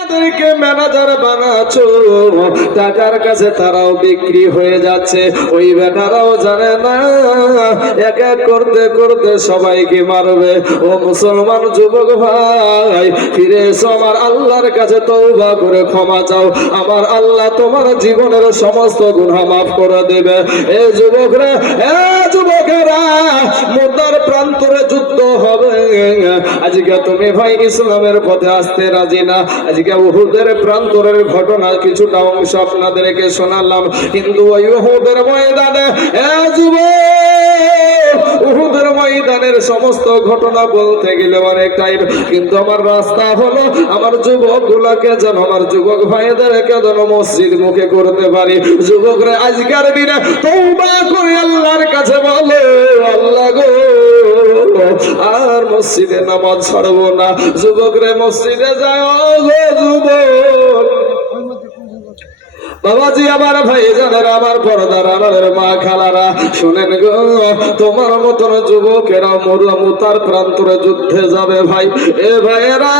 তাদেরকে ম্যানেজার বানাচ্ছো। টাকার কাছে তারাও বিক্রি হয়ে যাচ্ছে। ওই বেটারাও জানে না। এক এক করতে করতে সবাইকে মারবে। ও মুসলমান যুবক ভাই, ফিরে এসো আমার আল্লাহর কাছে তৌবা করে ক্ষমা চাও। আমার আল্লাহ তোমার জীবনের সমস্ত গুনাহ মাফ করে দেবে। এ এ যুবকেরা মুদ্রার প্রান্তরে যুদ্ধ হবে। আজকে তুমি ভাই ইসলামের পথে আসতে রাজি না। আজকে উহুদের প্রান্তরের ঘটনা কিছুটা অংশ আপনাদেরকে শোনালাম। কিন্তু ওই উহুদের ময়দানে এ যুবক ময়দানের সমস্ত ঘটনা বলতে গেলে অনেক টাইম কিন্তু আমার রাস্তা হলো, আমার যুবক গুলাকে যেন, আমার যুবক ভাইদেরকে যেন মসজিদ মুখে করতে পারি। যুবকরা আজকের দিনে তৌবা করে আল্লাহর কাছে বলে, আল্লাহ গো, আর মসজিদে নামাজ ছাড়বো না। যুবকরে মসজিদে যায় যুবক বাবাজি, আমার ভাই জানেন আমার পর্দার আমাদের মা খালারা, শুনেন গো, তোমার মতন যুবকেরা মরু মুতার প্রান্তরে যুদ্ধে যাবে ভাই। এ ভাইয়েরা,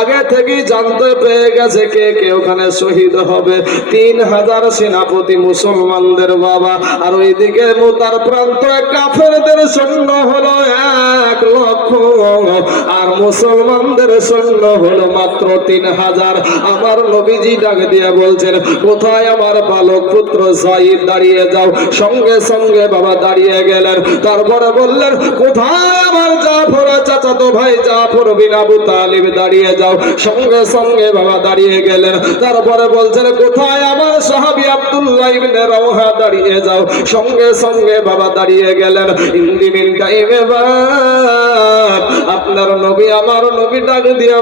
আগে থেকেই জানতে পেয়ে গেছে কে কে ওখানে শহীদ হবে। তিন হাজার সেনাপতি মুসলমানদের বাবা, আর ওইদিকে মুতার প্রান্তরে কাফেরদের সৈন্য হলো এক লক্ষ, আর মুসলমানদের সৈন্য হলো মাত্র তিন হাজার। আমার নবীজি ডাক দিয়ে বলছেন কোথায় আমার বালক পুত্র সাইদ দাঁড়িয়ে যাও? সঙ্গে সঙ্গে বাবা দাঁড়িয়ে গেলেন। তারপরে বললেন, কোথায় আমার জাফর চাচাতো ভাই? জাফর বিন আবু তালিব দাঁড়িয়ে যাও। সঙ্গে সঙ্গে বাবা দাঁড়িয়ে গেলেন। তারপরে বলছেন, কোথায় আমার সাহাবি আব্দুল্লাহ ইবনে রাওহা? দাঁড়িয়ে যাও। সঙ্গে সঙ্গে বাবা দাঁড়িয়ে গেলেন। ইন্দিমিন টাইমে আমার ডাক দিয়া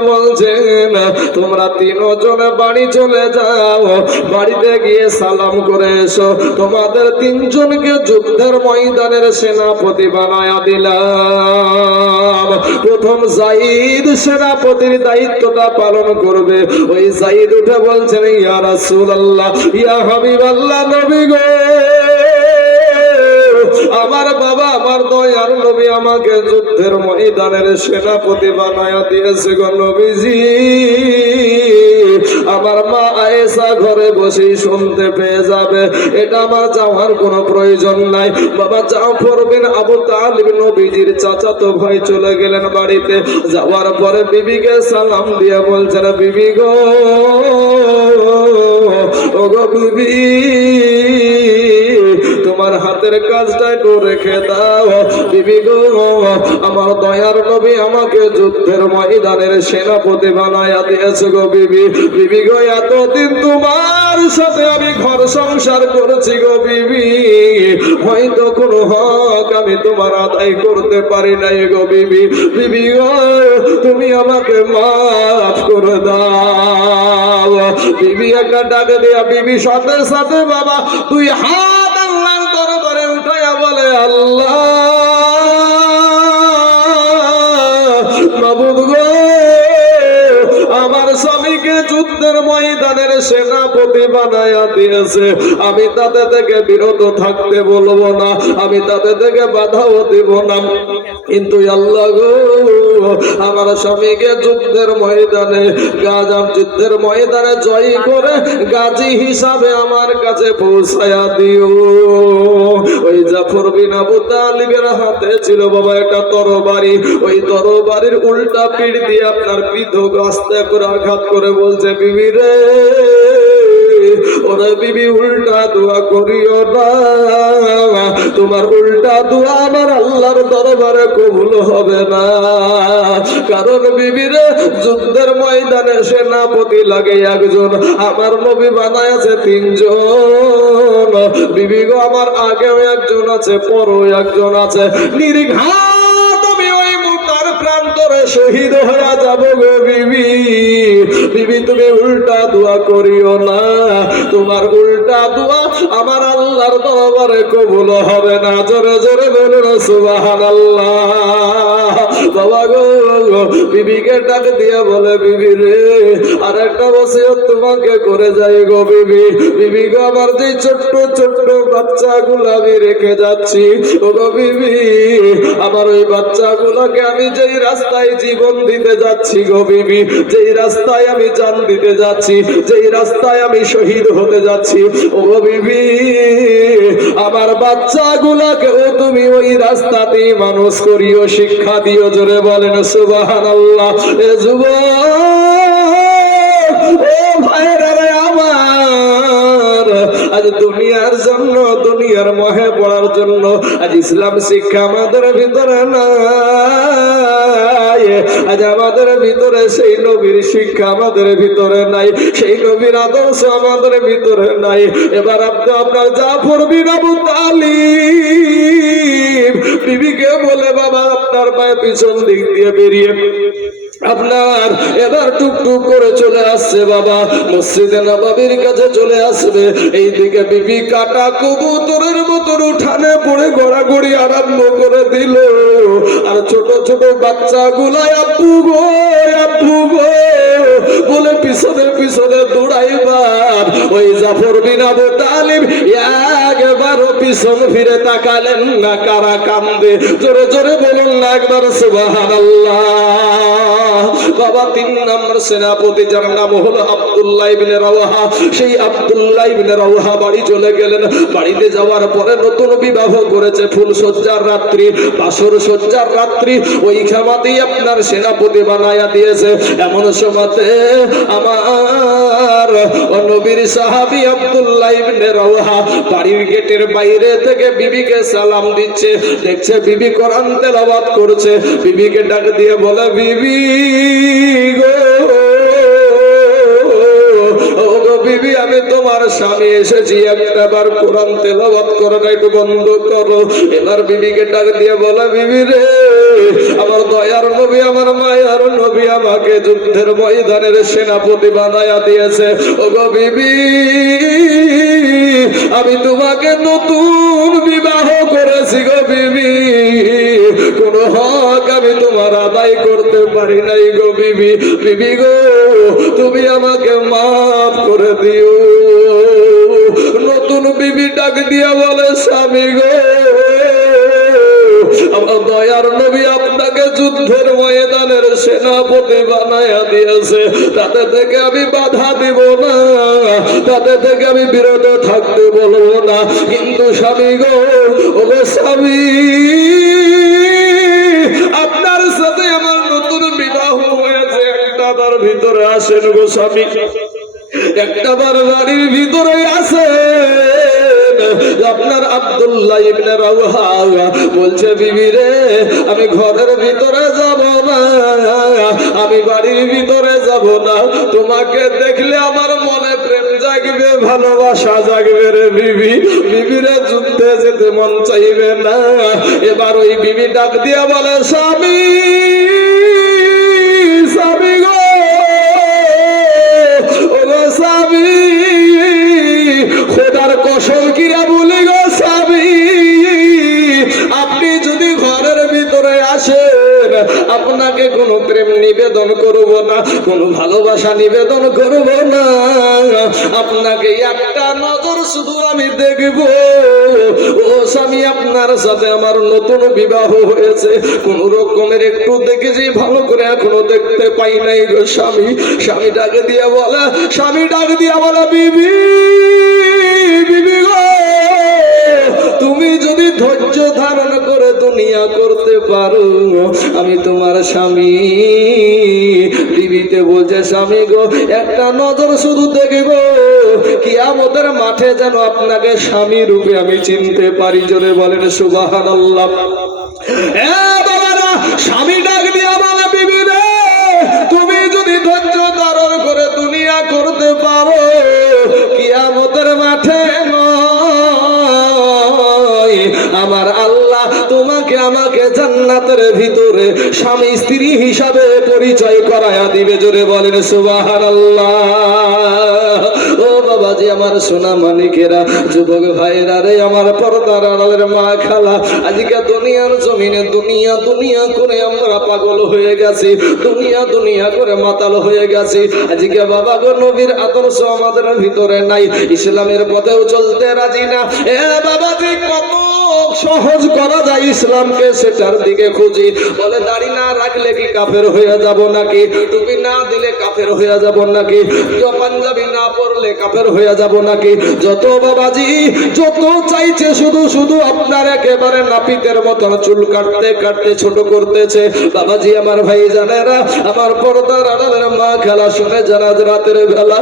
তোমরা বাড়ি চলে যাও, বাড়িতে গিয়ে সালাম করে এসো। তোমাদের তিনজনকে যুদ্ধের ময়দানের সেনাপতি বানায়া দিলাম। প্রথম জাইদ সেনাপতির দায়িত্বটা পালন করবে। ওই জাইদ উঠে বলছেন, ইয়া রাসূলুল্লাহ, ইয়া হাবিবাল্লাহ নবী গো। আমার বাবা, আমার দয়ার নবী আমাকে যুদ্ধের ময়দানের সেনাপতি বানায়া দিয়েছে গো নবীজি। আমার মা আয়েশা ঘরে বসেই শুনতে পেয়ে যাবে। এটা আমার যাওয়ার কোনো প্রয়োজন নাই। বাবা জাফর বিন আবু তালিব নবীজির চাচাতো ভাই চলে গেলেন বাড়িতে। যাওয়ার পরে বিবিকে সালাম দিয়ে বলছেন, বিবি গো, ও গো বিবি হাতের কাজটা একটু রেখে দাও। বিবি গো, আমার দয়ার নবী আমাকে যুদ্ধের ময়দানের সেনাপতি বানায়া দিয়েছে গো বিবি। বিবি গো, এতদিন তোমার সাথে আমি ঘর সংসার করেছি গো বিবি। হয়তো কোনো হক আমি তোমার আদায় করতে পারি নাই গো বিবি। বিবি গো, তুমি আমাকে মাফ করে দাও। বিবি একটা ডাক দিয়া, বিবি, সাথে সাথে বাবা, তুই হাত যুদ্ধের ময়দানের সেনাপতি বানায়া দিয়েছে। আমি তাতে থেকে বিরত থাকতে বলব না, আমি তাতে থেকে বাধাও দিব না। কিন্তু আল্লাহ আমার স্বামীকে যুদ্ধের ময়দানে, গাজাম যুদ্ধের ময়দানে জয় করে গাজী হিসাবে আমার কাছে পৌঁছায়া দিও। ওই না আবু তালিবের হাতে ছিল বাবা একটা তরবারি। ওই তরবারির উল্টা পিঠ দিয়ে আপনার পৃথক আস্তে করে আঘাত করে বলছে, বিবি রে, ওরা বিবি, উল্টা দোয়া করিও না। তোমার উল্টা দোয়া আমার আল্লাহর দরবারে কবুল হবে না। কারণ বিবির যুদ্ধের ময়দানে সেনাপতি লাগে একজন। আমার নবী বানায় আছে তিনজন। বিবি গো, আমার আগেও একজন আছে, পরও একজন আছে। নির্ঘাত প্রান্তরে শহীদ হয়ে যাব গো বিবি। বিবি, তুমি উল্টা দোয়া করিও না। তোমার উল্টা দোয়া আমার আল্লাহর দরবারে কবুল হবে না। জোরে জোরে বলুন, সুবহানাল্লাহ। বাবা গো, বিবিকে ডাক দিয়ে বলে, বিবি রে আর একটা তোমাকে করে যাই গো বিবি। বিবি গো, আমার যে ছোট্ট ছোট্ট বাচ্চাগুলো আমি রেখে যাচ্ছি, ও গো বিবি, আমার ওই বাচ্চাগুলোকে আমি যেই রাস্তায় রাস্তায় জীবন দিতে যাচ্ছি গো বিবি, যেই রাস্তায় আমি জান দিতে যাচ্ছি, যেই রাস্তায় আমি শহীদ হতে যাচ্ছি, ও বিবি, আমার বাচ্চাগুলাকেও তুমি ওই রাস্তাতেই মানুষ করিও, শিক্ষা দিও, জোরে বলেন এ ও ভাইরা রে আমার আজ দুনিয়ার জন্য, দুনিয়ার মহে পড়ার জন্য, আজ ইসলাম শিক্ষা আমাদের ভিতরে নাই। আজ আমাদের ভিতরে সেই নবীর শিক্ষা আমাদের ভিতরে নাই, সেই নবীর আদর্শ আমাদের ভিতরে নাই। এবার আপনি আপনার জাফর বিন আবু তালিব, বিবিকে বলে, বাবা, আপনার পায়ে পিছন দিক দিয়ে বেরিয়ে। আপনার এবার টুকটুক করে চলে আসছে বাবা। মসজিদে নবাবির কাছে চলে আসবে। এইদিকে বিবি কাটা কবুতরের মতন উঠানে পড়ে গড়াগড়ি আরম্ভ করে দিল। আর ছোট ছোট বাচ্চা গুলাই আপু গো আপু গো। বলে পিছনে পিছনে দৌড়াইবার ওই জাফর বিন আবু তালিব একবারও পিছন ফিরে তাকালেন না, কারা কান্দে? জোরে জোরে বলুন না একবার বাবা, তিন নম্বর সেনাপতি যার নাম হলো আব্দুল্লাহ ইবনে রাওয়াহা। সেই আব্দুল্লাহ ইবনে রাওয়াহা বাড়ি চলে গেলেন। বাড়িতে যাওয়ার পরে নতুন বিবাহ করেছে ফুল সজ্জার রাত্রি, বাসর সজ্জার রাত্রি। ওই ক্ষমাতেই আপনার সেনাপতি বানায়া দিয়েছে। এমন সময়তে আমার নবীর সাহাবি আব্দুল্লাহ ইবনে রাওহা বাড়ির গেটের বাইরে থেকে বিবিকে সালাম দিচ্ছে, দেখছে বিবি কোরআন তেলাওয়াত করছে, বিবিকে ডাক দিয়ে বলে, বিবি গো স্বামী এসেছি, একটাবার কোরআন একটু বন্ধ করো। এবার বিবিকে ডাক দিয়ে বলে, বিবি রে, আমার দয়ার নবী, আমার মায়ার নবী আমাকে যুদ্ধের ময়দানের সেনাপতি বানায়া দিয়েছে। ও গো বিবি, আমি তোমাকে নতুন বিবাহ করেছি গো বিবি। কোন হক আমি আদায় করতে পারি নাই গো বিবি বিবি গো, তুমি আমাকে মাফ করে দিও। নতুন বিবি ডাক দিয়া বলে, স্বামী গো, আমার দয়ার নবী আপনাকে যুদ্ধের ময়দানের সেনাপতি বানায়া দিয়েছে। তাতে থেকে আমি বাধা দিব না, তাতে থেকে আমি বিরত থাকতে বলব না। কিন্তু স্বামী গো ও স্বামী হয়েছে একটা তার ভিতরে আসেন গো স্বামী। একটা বার বাড়ির ভিতরে আসেন। আপনার আব্দুল্লাহ ইবনে রাওহা বলছে, বিবি রে, আমি ঘরের ভিতরে যাব না। আমি বাড়ির ভিতরে যাব না। তোমাকে দেখলে আমার মনে প্রেম জাগবে, ভালোবাসা জাগবে রে বিবি। বিবিরে যুদ্ধে যেতে মন চাইবে না। এবার ওই বিবি ডাক দিয়া বলে, স্বামী আপনি যদি ঘরের ভিতরে আসেন, আপনাকে কোনো প্রেম নিবেদন করব না, কোনো ভালোবাসা নিবেদন করব না। আপনাকে একটা নজর শুধু আমি দেখব। ও স্বামী, আপনার সাথে আমার নতুন বিবাহ হয়েছে। কোন রকমের একটু দেখেছি, ভালো করে এখনও দেখতে পাই নাই গো স্বামী। স্বামী ডাকে দিয়ে বলা, স্বামী ডাক দিয়া বলা, বিবি বিবি গো। তুমি যদি ধৈর্য ধারণ করে দুনিয়া করতে পারো, আমি তোমার স্বামী। বিবিতে বলছে, স্বামী গো, একটা নজর শুধু দেখব। কিয়ামতের মাঠে যেন আপনাকে স্বামী রূপে আমি চিনতে পারি। জোরে বলেন সুবাহান আল্লাহ স্বামী ডাক দিয়া বলে, বিবি রে, তুমি যদি ধৈর্য ধারণ করে দুনিয়া করতে পারো কি কিয়ামতের মাঠে ভিতরে স্বামী স্ত্রী হিসাবে পরিচয় করায়া দিবে, জোরে বলেন আল্লাহ ও বাবাজি, আমার সোনা মানিকেরা, যুবক ভাইরা রে, আমার পর্দার আড়ালের মা খালা, আজকে দুনিয়ার জমিনে দুনিয়া দুনিয়া করে আমরা পাগল হয়ে গেছি, দুনিয়া দুনিয়া করে মাতাল হয়ে গেছি। আজকে বাবা গো, নবীর আদর্শ আমাদের ভিতরে নাই, ইসলামের পথেও চলতে রাজি না। এ বাবাজি, কত সহজ করা যায় ইসলামকে সেটার দিকে খুঁজি। বলে, দাড়ি না রাখলে কি কাফের হয়ে যাব নাকি? টুপি না দিলে কাফের হয়ে যাব নাকি? পাঞ্জাবি না পরলে কাফের হয়ে যাব নাকি? যত বাবাজি, যত চাইছে শুধু শুধু আপনার একেবারে নাপিতের মতন চুল কাটতে কাটতে, ছোট করতেছে। বাবাজি, আমার ভাই জানেরা আমার পর্দার আড়ালের মা খেলা শুনে জানা রাতের বেলা